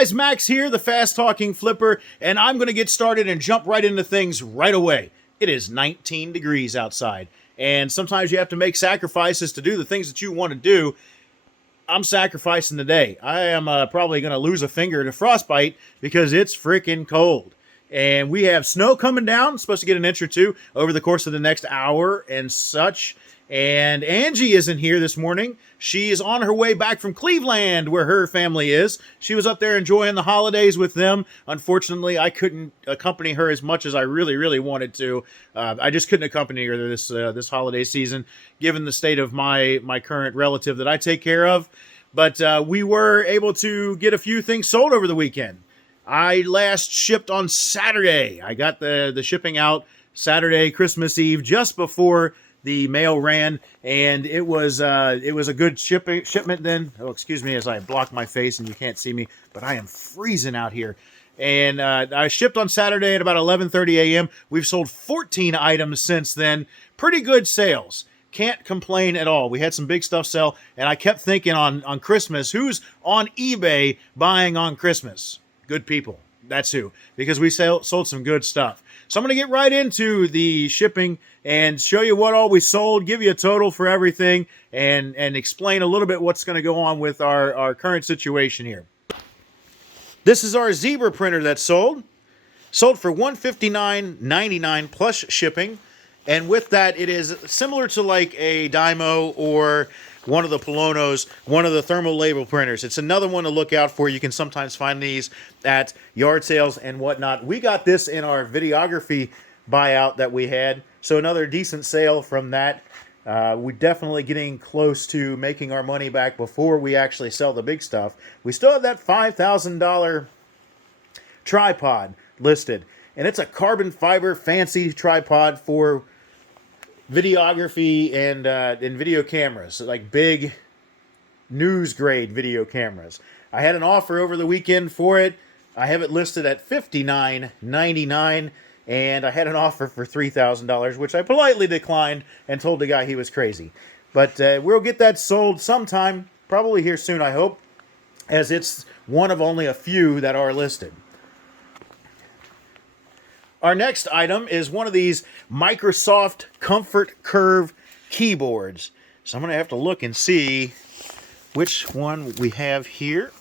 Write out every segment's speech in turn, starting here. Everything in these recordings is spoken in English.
guys, Max here, the fast talking flipper, and I'm going to get started and jump right into things right away. It is 19 degrees outside, and sometimes you have to make sacrifices to do the things that you want to do. I'm sacrificing today. I am probably going to lose a finger to frostbite because it's freaking cold. And we have snow coming down, supposed to get an inch or two over the course of the next hour and such. And Angie isn't here this morning. She is on her way back from Cleveland, where her family is. She was up there enjoying the holidays with them. Unfortunately, I couldn't accompany her as much as I really wanted to. I just couldn't accompany her this holiday season, given the state of my current relative that I take care of. But we were able to get a few things sold over the weekend. I last shipped on Saturday. I got the shipping out Saturday, Christmas Eve, just before the mail ran, and it was a good shipment then. Oh, excuse me as I block my face and you can't see me, but I am freezing out here. And I shipped on Saturday at about 11:30 a.m. We've sold 14 items since then. Pretty good sales. Can't complain at all. We had some big stuff sell, and I kept thinking on Christmas, who's on eBay buying on Christmas? Good people. That's who, because we sold some good stuff. So I'm going to get right into the shipping and show you what all we sold, give you a total for everything, and explain a little bit what's going to go on with our current situation here. This is our zebra printer that sold for $159.99 plus shipping. And with that, it is similar to like a Dymo or one of the Polonos, one of the thermal label printers. It's another one to look out for. You can sometimes5 these at yard sales and whatnot. We got this in our videography buyout that we had, so another decent sale from that. We're definitely getting close to making our money back before we actually sell the big stuff. We still have that $5,000 tripod listed, and it's a carbon fiber fancy tripod for videography and video cameras, like big news grade video cameras. I had an offer over the weekend for it. I have it listed at $59.99, and I had an offer for $3,000, which I politely declined and told the guy he was crazy. But we'll get that sold sometime, probably here soon, I hope, as it's one of only a few that are listed. Our next item is one of these Microsoft Comfort Curve keyboards. So I'm going to have to look and see which one we have here.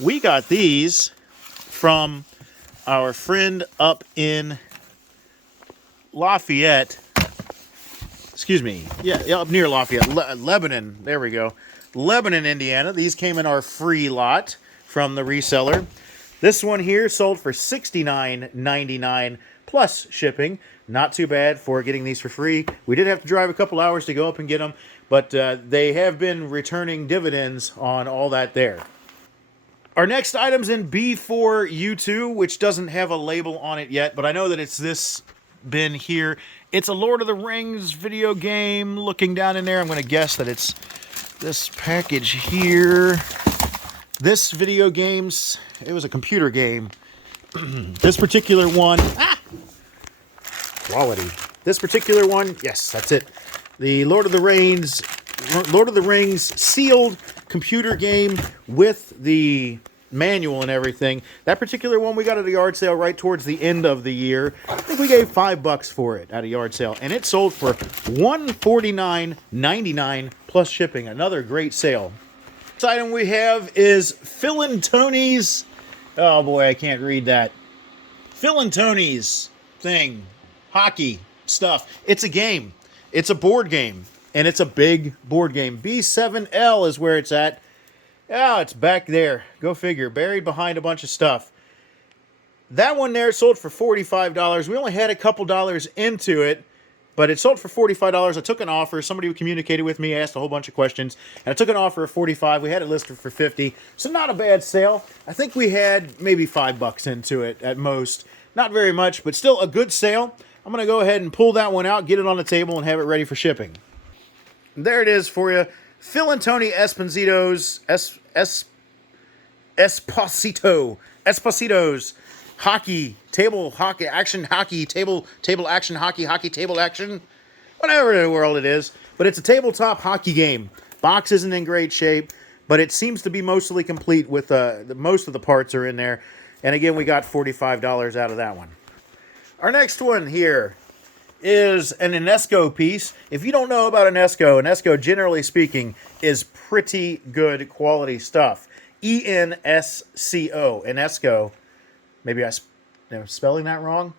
We got these from our friend up in Lafayette. Excuse me. Yeah, up near Lafayette. Lebanon. There we go. Lebanon, Indiana. These came in our free lot from the reseller. This one here sold for $69.99 plus shipping. Not too bad for getting these for free. We did have to drive a couple hours to go up and get them, but they have been returning dividends on all that there. Our next item's in B4U2, which doesn't have a label on it yet, but I know that it's this bin here. It's a Lord of the Rings video game. Looking down in there, I'm going to guess that it's this package here. This video game's, it was a computer game. This particular one, quality. This particular one, yes, that's it. The Lord of the Rings sealed computer game with the manual and everything. That particular one we got at a yard sale right towards the end of the year. I think we gave $5 for it at a yard sale, and it sold for $149.99 plus shipping. Another great sale. Next item we have is Phil and Tony's. Oh boy, I can't read that. Phil and Tony's thing, hockey stuff. It's a game. It's a board game, and it's a big board game. B7L is where it's at. Oh, it's back there. Go figure. Buried behind a bunch of stuff. That one there sold for $45. We only had a couple dollars into it, but it sold for $45. I took an offer. Somebody who communicated with me asked a whole bunch of questions, and I took an offer of $45. We had it listed for $50, so not a bad sale. I think we had maybe $5 into it at most. Not very much, but still a good sale. I'm going to go ahead and pull that one out, get it on the table, and have it ready for shipping. There it is for you. Phil and Tony Esposito's hockey, table hockey, action hockey, table action hockey, table action, whatever in the world it is. But it's a tabletop hockey game. Box isn't in great shape, but it seems to be mostly complete with most of the parts are in there. And again, we got $45 out of that one. Our next one here is an Enesco piece. If you don't know about Enesco, generally speaking, is pretty good quality stuff. ENSCO, Enesco. Maybe I'm spelling that wrong.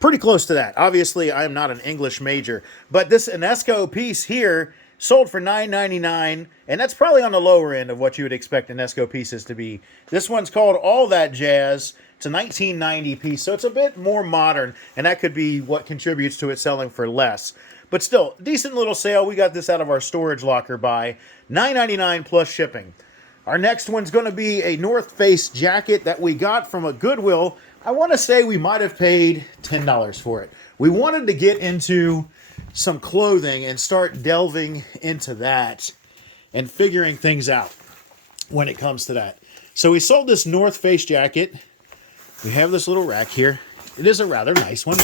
Pretty close to that. Obviously, I am not an English major, but this Enesco piece here sold for $9.99, and that's probably on the lower end of what you would expect Enesco pieces to be. This one's called All That Jazz. It's a 1990 piece, so it's a bit more modern, and that could be what contributes to it selling for less. But still, decent little sale. We got this out of our storage locker by $9.99 plus shipping. Our next one's going to be a North Face jacket that we got from a Goodwill. I want to say we might have paid $10 for it. We wanted to get into some clothing and start delving into that and figuring things out when it comes to that. So we sold this North Face jacket. We have this little rack here. It is a rather nice one,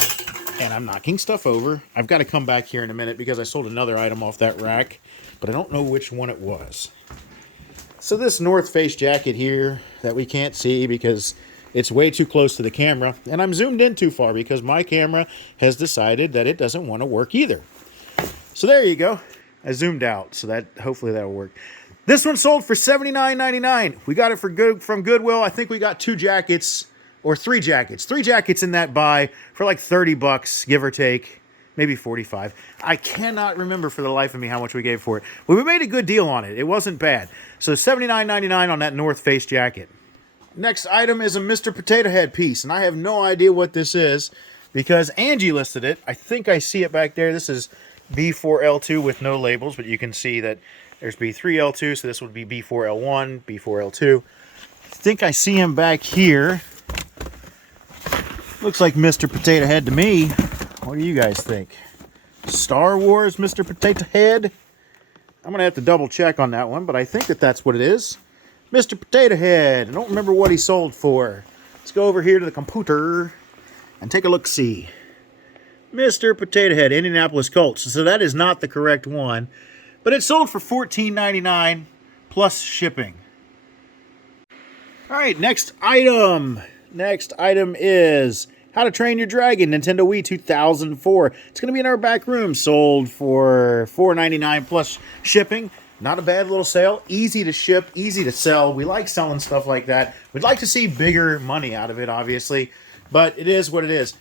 and I'm knocking stuff over. I've got to come back here in a minute because I sold another item off that rack, but I don't know which one it was. So this North Face jacket here that we can't see because it's way too close to the camera, and I'm zoomed in too far because my camera has decided that it doesn't want to work either. So there you go. I zoomed out, so that hopefully that'll work. This one sold for $79.99. We got it from Goodwill. I think we got two jackets or three jackets. Three jackets in that buy for like $30, give or take. Maybe 45. I cannot remember for the life of me how much we gave for it. But we made a good deal on it. It wasn't bad. So $79.99 on that North Face jacket. Next item is a Mr. Potato Head piece, and I have no idea what this is because Angie listed it. I think I see it back there. This is B4L2 with no labels, but you can see that there's B3L2, so this would be B4L1, B4L2. I think I see him back here. Looks like Mr. Potato Head to me. What do you guys think? Star Wars Mr. Potato Head? I'm going to have to double check on that one, but I think that that's what it is. Mr. Potato Head. I don't remember what he sold for. Let's go over here to the computer and take a look-see. Mr. Potato Head, Indianapolis Colts. So that is not the correct one, but it sold for $14.99 plus shipping. All right, next item. Next item is How to Train Your Dragon, Nintendo Wii 2004. It's going to be in our back room. Sold for $4.99 plus shipping. Not a bad little sale. Easy to ship, easy to sell. We like selling stuff like that. We'd like to see bigger money out of it, obviously. But it is what it is.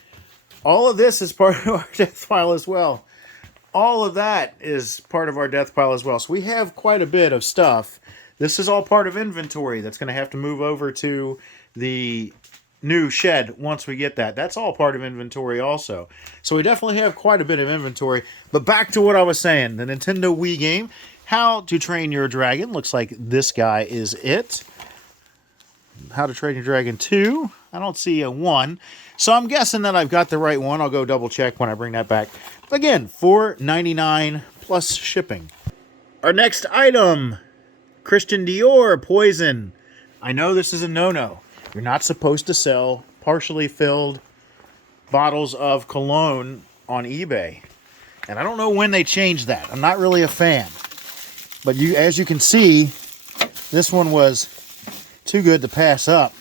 All of this is part of our death pile as well. All of that is part of our death pile as well. So we have quite a bit of stuff. This is all part of inventory that's going to have to move over to the new shed once we get that. That's all part of inventory also. So we definitely have quite a bit of inventory. But back to what I was saying. The Nintendo Wii game, How to Train Your Dragon. Looks like this guy is it. How to Train Your Dragon 2. I don't see a 1. So I'm guessing that I've got the right one. I'll go double check when I bring that back. Again, $4.99 plus shipping. Our next item, Christian Dior Poison. I know this is a no-no. You're not supposed to sell partially filled bottles of cologne on eBay. And I don't know when they changed that. I'm not really a fan. But as you can see, this one was too good to pass up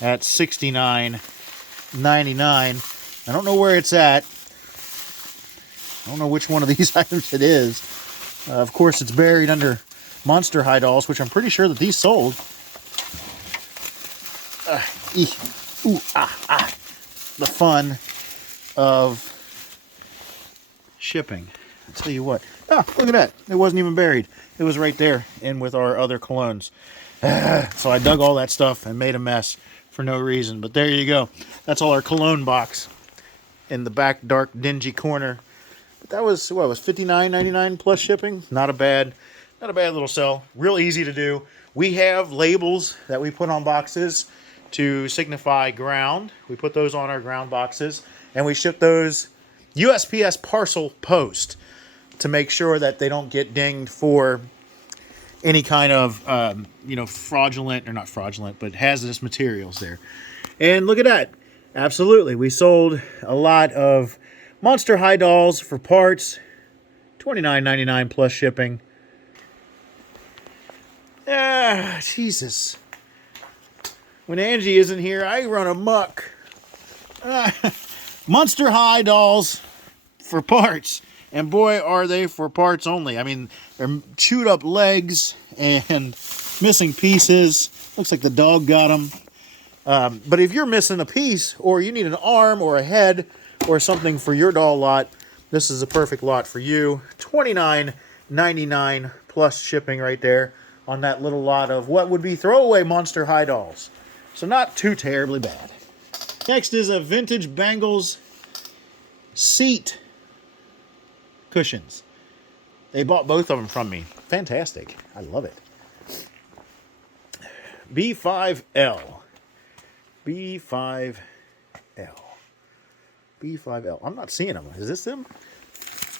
at $69.99. I don't know where it's at. I don't know which one of these items it is. Of course, it's buried under Monster High Dolls, which I'm pretty sure that these sold. The fun of shipping. I'll tell you what. Look at that. It wasn't even buried. It was right there in with our other colognes. So I dug all that stuff and made a mess for no reason. But there you go. That's all our cologne box in the back dark dingy corner. But that was, what, was $59.99 plus shipping? Not a bad little sell. Real easy to do. We have labels that we put on boxes to signify ground. We put those on our ground boxes, and we ship those USPS parcel post to make sure that they don't get dinged for any kind of, fraudulent, or not fraudulent, but hazardous materials there. And look at that. Absolutely. We sold a lot of Monster High Dolls for parts, $29.99 plus shipping. Ah, Jesus. When Angie isn't here, I run amok. Monster High dolls for parts. And boy, are they for parts only. I mean, they're chewed up legs and missing pieces. Looks like the dog got them. But if you're missing a piece, or you need an arm or a head or something for your doll lot, this is a perfect lot for you. $29.99 plus shipping right there on that little lot of what would be throwaway Monster High dolls. So not too terribly bad. Next is a vintage Bengals seat cushions. They bought both of them from me. Fantastic. I love it. B5L. B5L. B5L. I'm not seeing them. Is this them?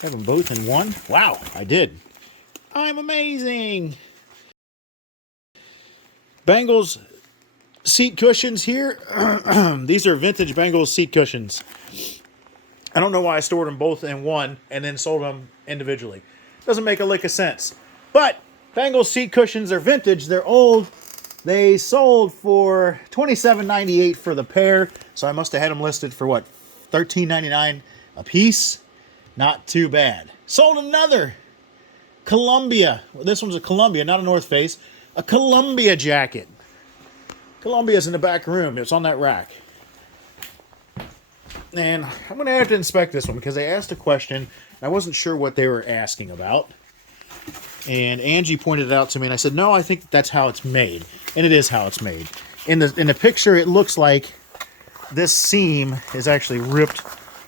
I have them both in one. Wow, I did. I'm amazing. Bengals seat cushions here. These are vintage Bengals seat cushions. I don't know why I stored them both in one and then sold them individually. Doesn't make a lick of sense. But Bengals seat cushions are vintage. They're old. They sold for $27.98 for the pair. So I must have had them listed for what? $13.99 a piece. Not too bad. Sold another Columbia. Well, this one's a Columbia, not a North Face. A Columbia jacket. Columbia's in the back room. It's on that rack. And I'm going to have to inspect this one because they asked a question. I wasn't sure what they were asking about. And Angie pointed it out to me, and I said, no, I think that's how it's made. And it is how it's made. In the picture, it looks like this seam is actually ripped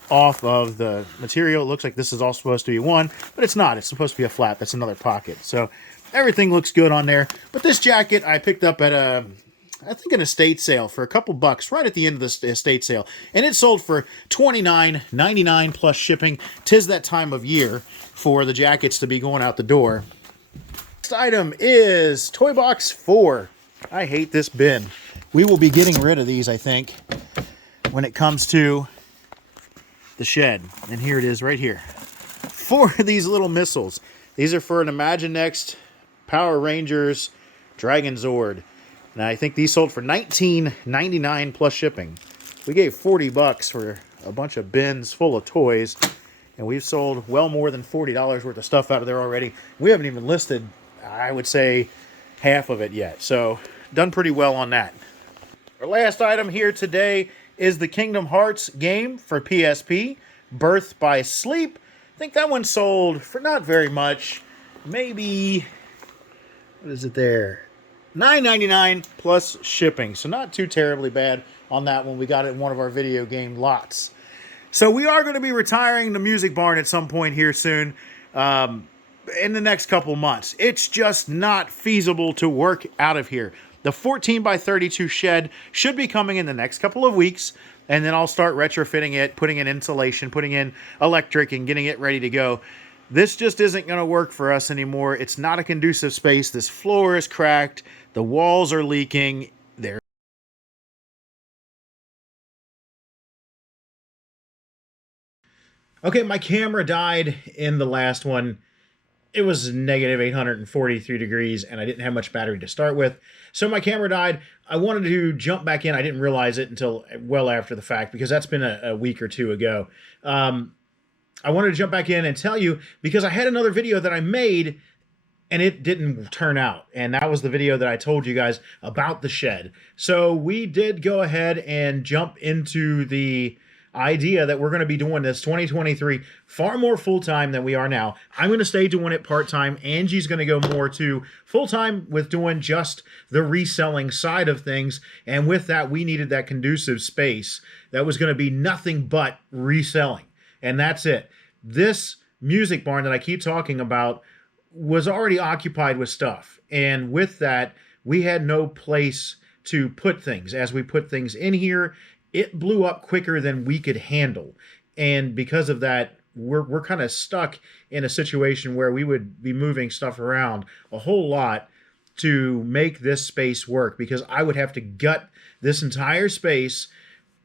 off of the material. It looks like this is all supposed to be one, but it's not. It's supposed to be a flap. That's another pocket. So everything looks good on there. But this jacket I picked up at I think an estate sale for a couple bucks right at the end of the estate sale. And it sold for $29.99 plus shipping. 'Tis that time of year for the jackets to be going out the door. Next item is Toy Box 4. I hate this bin. We will be getting rid of these, I think, when it comes to the shed. And here it is right here. 4 of these little missiles. These are for an Imaginext Power Rangers Dragon Zord. And I think these sold for $19.99 plus shipping. We gave 40 bucks for a bunch of bins full of toys, and we've sold well more than $40 worth of stuff out of there already. We haven't even listed, I would say, half of it yet. So, done pretty well on that. Our last item here today is the Kingdom Hearts game for PSP, Birth by Sleep. I think that one sold for not very much. Maybe, what is it there? $9.99 plus shipping. So not too terribly bad on that one. We got it in one of our video game lots. So we are going to be retiring the Music Barn at some point here soon. In the next couple months. It's just not feasible to work out of here. The 14 by 32 shed should be coming in the next couple of weeks. And then I'll start retrofitting it, putting in insulation, putting in electric, and getting it ready to go. This just isn't going to work for us anymore. It's not a conducive space. This floor is cracked. The walls are leaking. Okay, my camera died in the last one. It was negative 843 degrees, and I didn't have much battery to start with. So my camera died. I wanted to jump back in. I didn't realize it until well after the fact, because that's been a week or two ago. I wanted to jump back in and tell you, because I had another video that I made, and it didn't turn out. And that was the video that I told you guys about the shed. So we did go ahead and jump into the idea that we're going to be doing this 2023 far more full-time than we are now. I'm going to stay doing it part-time. Angie's going to go more to full-time with doing just the reselling side of things. And with that, we needed that conducive space that was going to be nothing but reselling. And that's it. This music barn that I keep talking about was already occupied with stuff. And with that, we had no place to put things. As we put things in here, it blew up quicker than we could handle. And because of that, we're kind of stuck in a situation where we would be moving stuff around a whole lot to make this space work, because I would have to gut this entire space,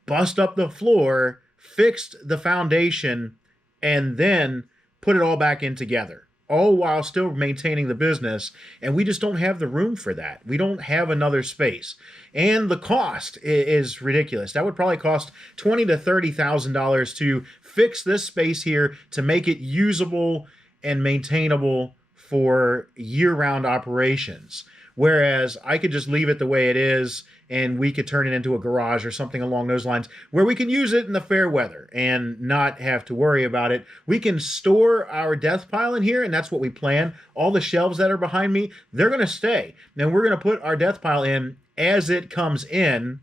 bust up the floor, fix the foundation, and then put it all back in together, all while still maintaining the business, and we just don't have the room for that. We don't have another space, and the cost is ridiculous. That would probably cost $20,000 to $30,000 to fix this space here to make it usable and maintainable for year-round operations. Whereas I could just leave it the way it is, and we could turn it into a garage or something along those lines where we can use it in the fair weather and not have to worry about it. We can store our death pile in here, and that's what we plan. All the shelves that are behind me, they're going to stay. And we're going to put our death pile in as it comes in,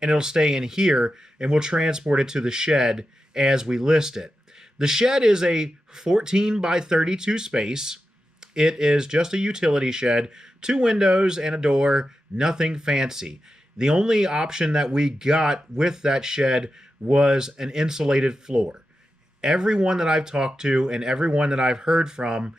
and it'll stay in here, and we'll transport it to the shed as we list it. The shed is a 14 by 32 space. It is just a utility shed, 2 windows and a door, nothing fancy. The only option that we got with that shed was an insulated floor. Everyone that I've talked to and everyone that I've heard from,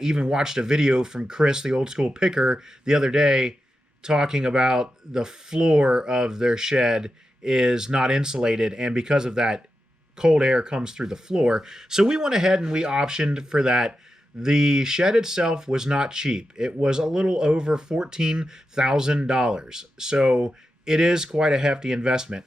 even watched a video from Chris, the old school picker, the other day, talking about the floor of their shed is not insulated, and because of that, cold air comes through the floor. So we went ahead and we optioned for that. The shed itself was not cheap. It was a little over $14,000. So it is quite a hefty investment.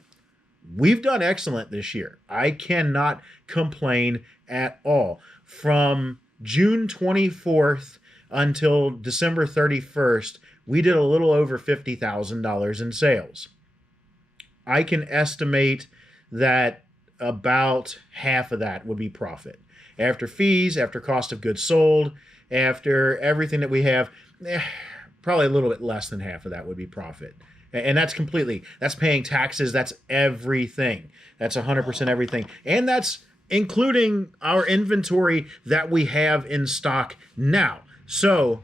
We've done excellent this year. I cannot complain at all. From June 24th until December 31st, we did a little over $50,000 in sales. I can estimate that about half of that would be profit. After fees, after cost of goods sold, after everything that we have, probably a little bit less than half of that would be profit. And that's paying taxes, that's everything. That's 100% everything. And that's including our inventory that we have in stock now. So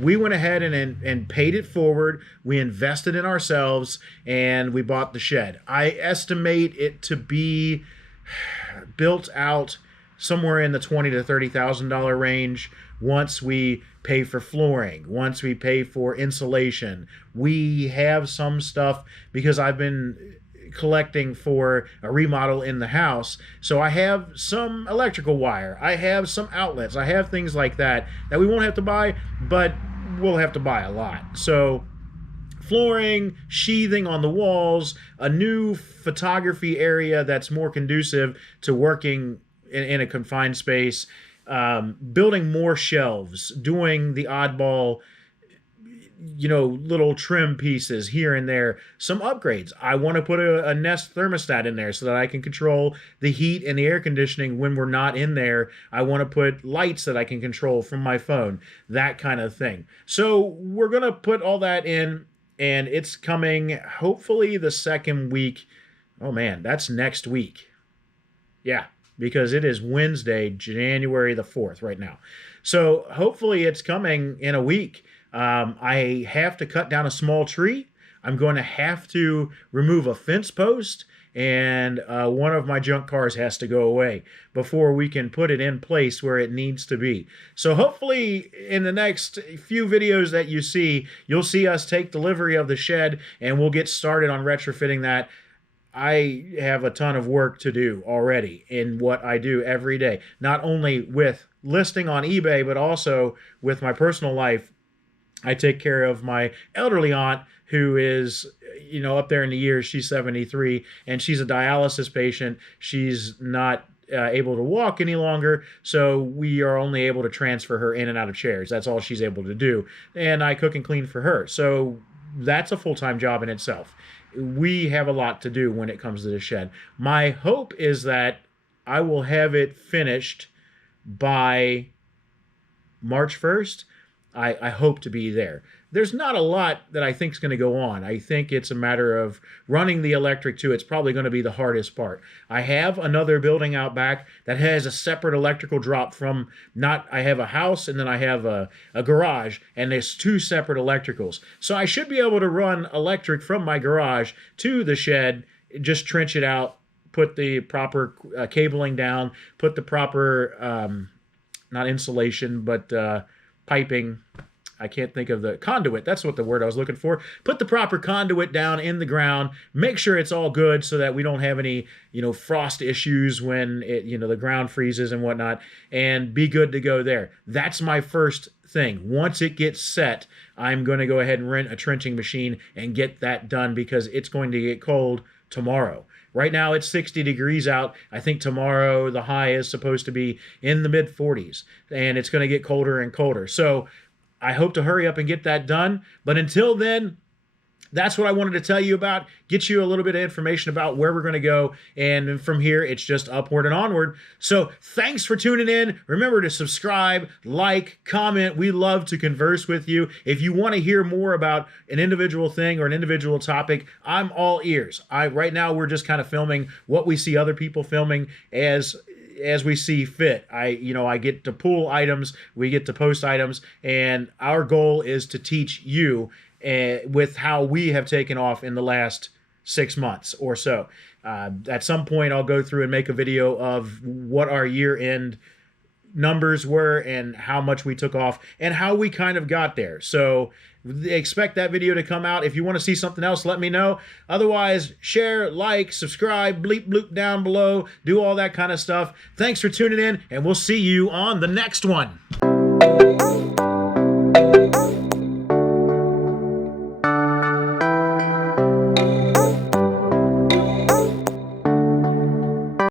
we went ahead and paid it forward. We invested in ourselves, and we bought the shed. I estimate it to be built out somewhere in the $20,000 to $30,000 range once we pay for flooring, once we pay for insulation. We have some stuff because I've been collecting for a remodel in the house. So I have some electrical wire, I have some outlets, I have things like that that we won't have to buy, but we'll have to buy a lot. So flooring, sheathing on the walls, a new photography area that's more conducive to working in a confined space, building more shelves, doing the oddball, little trim pieces here and there, some upgrades. I want to put a Nest thermostat in there so that I can control the heat and the air conditioning when we're not in there. I want to put lights that I can control from my phone, that kind of thing. So we're going to put all that in, and it's coming hopefully the second week. Oh man, that's next week. Yeah, because it is Wednesday, January the 4th right now. So hopefully it's coming in a week. I have to cut down a small tree. I'm going to have to remove a fence post, and one of my junk cars has to go away before we can put it in place where it needs to be. So hopefully in the next few videos that you see, you'll see us take delivery of the shed, and we'll get started on retrofitting that. I have a ton of work to do already in what I do every day, not only with listing on eBay, but also with my personal life. I take care of my elderly aunt who is, up there in the years. She's 73, and she's a dialysis patient. She's not able to walk any longer, so we are only able to transfer her in and out of chairs. That's all she's able to do. And I cook and clean for her. So that's a full-time job in itself. We have a lot to do when it comes to the shed. My hope is that I will have it finished by March 1st. I hope to be there. There's not a lot that I think is going to go on. I think it's a matter of running the electric too. It's probably going to be the hardest part. I have another building out back that has a separate electrical drop from I have a house and then I have a garage, and there's 2 separate electricals. So I should be able to run electric from my garage to the shed, just trench it out, put the proper cabling down, put the proper, not insulation, but piping, I can't think of the conduit. That's what the word I was looking for. Put the proper conduit down in the ground. Make sure it's all good so that we don't have any, frost issues when it, the ground freezes and whatnot, and be good to go there. That's my first thing. Once it gets set, I'm going to go ahead and rent a trenching machine and get that done because it's going to get cold tomorrow. Right now it's 60 degrees out. I think tomorrow the high is supposed to be in the mid 40s, and it's going to get colder and colder. So I hope to hurry up and get that done. But until then, that's what I wanted to tell you about, get you a little bit of information about where we're going to go. And from here, it's just upward and onward. So thanks for tuning in. Remember to subscribe, like, comment. We love to converse with you. If you want to hear more about an individual thing or an individual topic, I'm all ears. Right now, we're just kind of filming what we see other people filming as we see fit. I get to pull items, we get to post items, and our goal is to teach you with how we have taken off in the last 6 months or so. At some point, I'll go through and make a video of what our year-end numbers were and how much we took off and how we kind of got there. So expect that video to come out. If you want to see something else, let me know. Otherwise, share, like, subscribe, bleep bloop down below, do all that kind of stuff. Thanks for tuning in, and we'll see you on the next one.